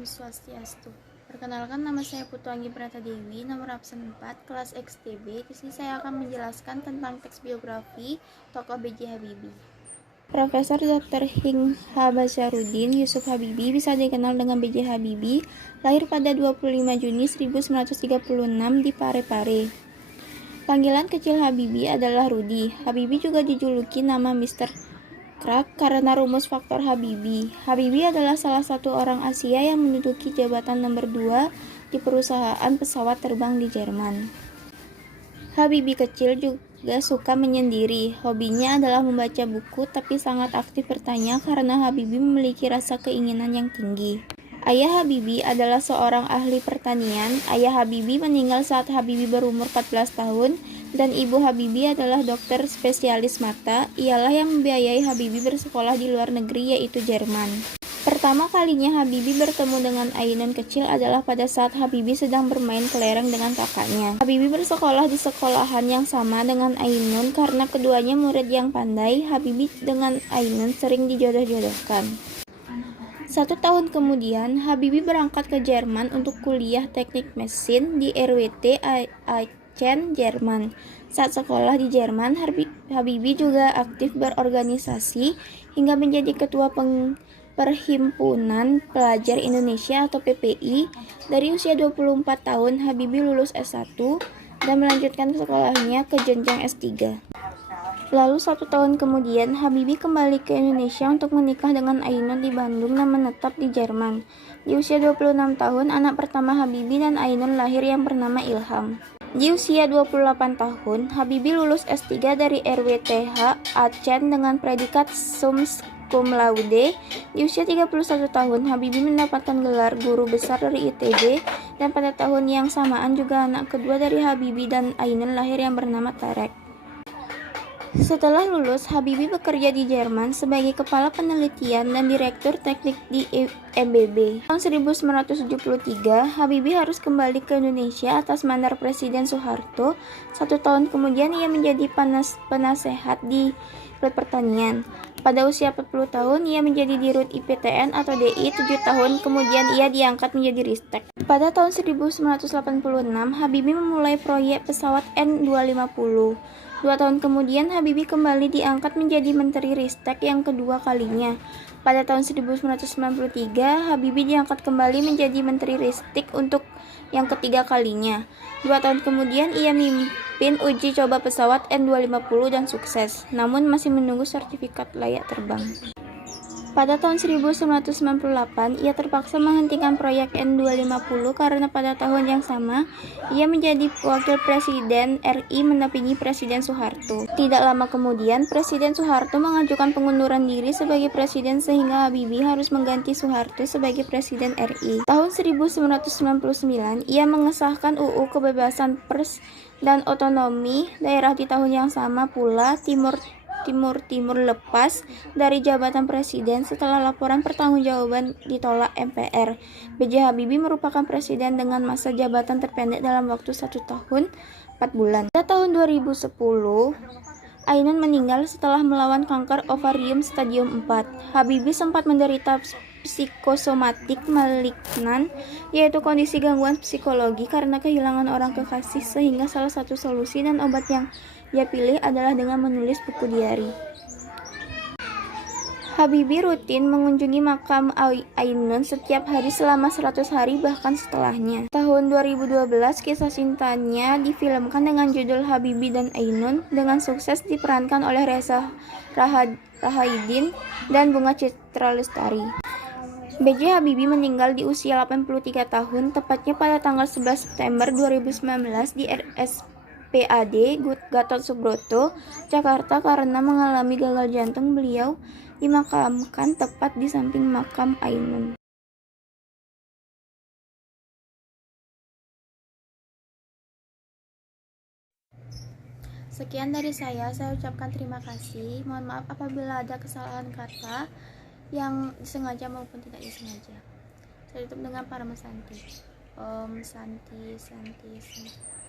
Swastiastu. Perkenalkan, nama saya Putu Anggi Pranata Dewi, nomor absen 4, kelas XTB. Di sini saya akan menjelaskan tentang teks biografi tokoh B.J. Habibie. Profesor Dr. H. Basyarudin Yusuf Habibie, bisa dikenal dengan B.J. Habibie, lahir pada 25 Juni 1936 di Parepare. Panggilan kecil Habibie adalah Rudy. Habibie juga dijuluki nama Mr. Crack karena rumus faktor Habibie. Habibie adalah salah satu orang Asia yang menduduki jabatan nomor 2 di perusahaan pesawat terbang di Jerman. Habibie kecil juga suka menyendiri. Hobinya adalah membaca buku, tapi sangat aktif bertanya karena Habibie memiliki rasa keinginan yang tinggi. Ayah Habibie adalah seorang ahli pertanian. Ayah Habibie meninggal saat Habibie berumur 14 tahun dan ibu Habibie adalah dokter spesialis mata. Ialah yang membiayai Habibie bersekolah di luar negeri, yaitu Jerman. Pertama kalinya Habibie bertemu dengan Ainun kecil adalah pada saat Habibie sedang bermain kelereng dengan kakaknya. Habibie bersekolah di sekolahan yang sama dengan Ainun karena keduanya murid yang pandai. Habibie dengan Ainun sering dijodoh-jodohkan. 1 tahun kemudian, Habibie berangkat ke Jerman untuk kuliah teknik mesin di RWT Aachen, Jerman. Saat sekolah di Jerman, Habibie juga aktif berorganisasi hingga menjadi ketua Perhimpunan Pelajar Indonesia atau PPI. Dari usia 24 tahun, Habibie lulus S1 dan melanjutkan sekolahnya ke jenjang S3. Lalu 1 tahun kemudian, Habibie kembali ke Indonesia untuk menikah dengan Ainun di Bandung dan menetap di Jerman. Di usia 26 tahun, anak pertama Habibie dan Ainun lahir yang bernama Ilham. Di usia 28 tahun, Habibie lulus S3 dari RWTH Aachen dengan predikat Summa Cum Laude. Di usia 31 tahun, Habibie mendapatkan gelar guru besar dari ITB, dan pada tahun yang samaan juga anak kedua dari Habibie dan Ainun lahir yang bernama Tarek. Setelah lulus, Habibie bekerja di Jerman sebagai kepala penelitian dan direktur teknik di MBB. Tahun 1973, Habibie harus kembali ke Indonesia atas mandar Presiden Soeharto. 1 tahun kemudian ia menjadi penasehat di Dirut Pertanian. Pada usia 40 tahun, ia menjadi Dirut IPTN atau DI. 7 tahun kemudian ia diangkat menjadi Ristek. Pada tahun 1986, Habibie memulai proyek pesawat N250. 2 tahun kemudian, Habibie kembali diangkat menjadi Menteri Ristek yang kedua kalinya. Pada tahun 1993, Habibie diangkat kembali menjadi Menteri Ristek untuk yang ketiga kalinya. 2 tahun kemudian, ia memimpin uji coba pesawat N250 dan sukses, namun masih menunggu sertifikat layak terbang. Pada tahun 1998, ia terpaksa menghentikan proyek N250 karena pada tahun yang sama, ia menjadi wakil presiden RI mendampingi Presiden Soeharto. Tidak lama kemudian, Presiden Soeharto mengajukan pengunduran diri sebagai presiden sehingga Habibie harus mengganti Soeharto sebagai Presiden RI. Tahun 1999, ia mengesahkan UU Kebebasan Pers dan Otonomi Daerah. Di tahun yang sama pula, Timur lepas dari jabatan presiden setelah laporan pertanggungjawaban ditolak MPR. B.J. Habibie merupakan presiden dengan masa jabatan terpendek dalam waktu 1 tahun 4 bulan. Pada tahun 2010, Ainun meninggal setelah melawan kanker ovarium stadium 4. Habibie sempat menderita psikosomatik malignan, yaitu kondisi gangguan psikologi karena kehilangan orang kekasih, sehingga salah satu solusi dan obat yang dia pilih adalah dengan menulis buku diari. Habibie rutin mengunjungi makam Ainun setiap hari selama 100 hari bahkan setelahnya. Tahun 2012, kisah cintanya difilmkan dengan judul Habibie dan Ainun dengan sukses diperankan oleh Reza Rahadian dan Bunga Citra Lestari. B.J. Habibie meninggal di usia 83 tahun, tepatnya pada tanggal 11 September 2019 di RSPAD Gatot Subroto, Jakarta karena mengalami gagal jantung. Beliau dimakamkan tepat di samping makam Ainun. Sekian dari saya ucapkan terima kasih. Mohon maaf apabila ada kesalahan kata yang disengaja maupun tidak disengaja. Saya tutup dengan Parama Santi. Om Santi Santi Santi.